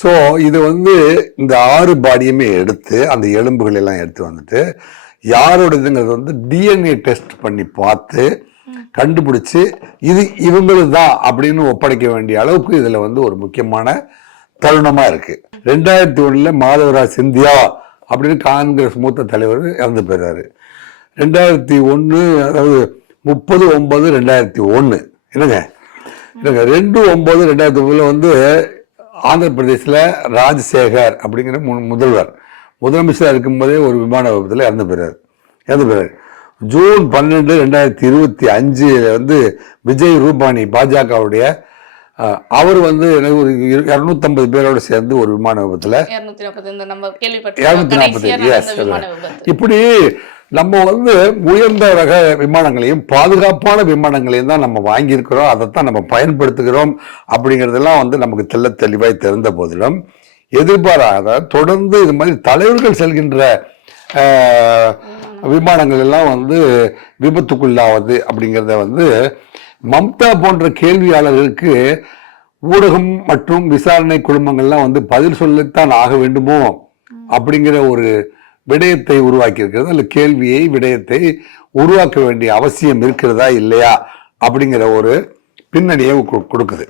So இது வந்து இந்த 6 பாடியுமே எடுத்து அந்த எலும்புகள் எல்லாம் எடுத்து வந்துட்டு யாரோடதுங்கிறது வந்து டிஎன்ஏ டெஸ்ட் பண்ணி பார்த்து கண்டுபிடிச்சு இது இவங்களுக்கு தான் அப்படின்னு ஒப்படைக்க வேண்டிய அளவுக்கு இதுல வந்து ஒரு முக்கியமான தருணமா இருக்கு. 2001 மாதவராஜ் சிந்தியா அப்படின்னு காங்கிரஸ் மூத்த தலைவர் இறந்து போயிடுறாரு. 2001 அதாவது 30/9/2001 என்னங்க 2/9/2001 வந்து ஆந்திர பிரதேசில் ராஜசேகர் அப்படிங்கிற முதலமைச்சராக இருக்கும்போதே ஒரு விமான விபத்தில் இறந்து போயிறாரு. ஜூன் 12, 2025 வந்து விஜய் ரூபானி பாஜகவுடைய அவர் வந்து ஒரு 250 பேரோடு சேர்ந்து ஒரு விமான விபத்துல 240 இப்படி நம்ம வந்து உயர்ந்த ரக விமானங்களையும் பாதுகாப்பான விமானங்களையும் தான் நம்ம வாங்கியிருக்கிறோம், அதைத்தான் நம்ம பயன்படுத்துகிறோம் அப்படிங்கிறதெல்லாம் வந்து நமக்கு தெளிவாய் தெரிந்த போதிலும் எதிர்பாராத தொடர்ந்து இது மாதிரி தலைவர்கள் செல்கின்ற விமானங்கள் எல்லாம் வந்து விபத்துக்குள்ளாவது அப்படிங்கிறத வந்து மம்தா போன்ற கேள்வியாளர்களுக்கு ஊடகம் மற்றும் விசாரணை குழுமங்கள்லாம் வந்து பதில் சொல்லத்தான் ஆக வேண்டுமோ அப்படிங்கிற ஒரு விடயத்தை உருவாக்கி இருக்கிறது, அல்ல கேள்வியை விடயத்தை உருவாக்க வேண்டிய அவசியம் இருக்கிறதா இல்லையா அப்படிங்கிற ஒரு பின்னணியை கொடுக்குது.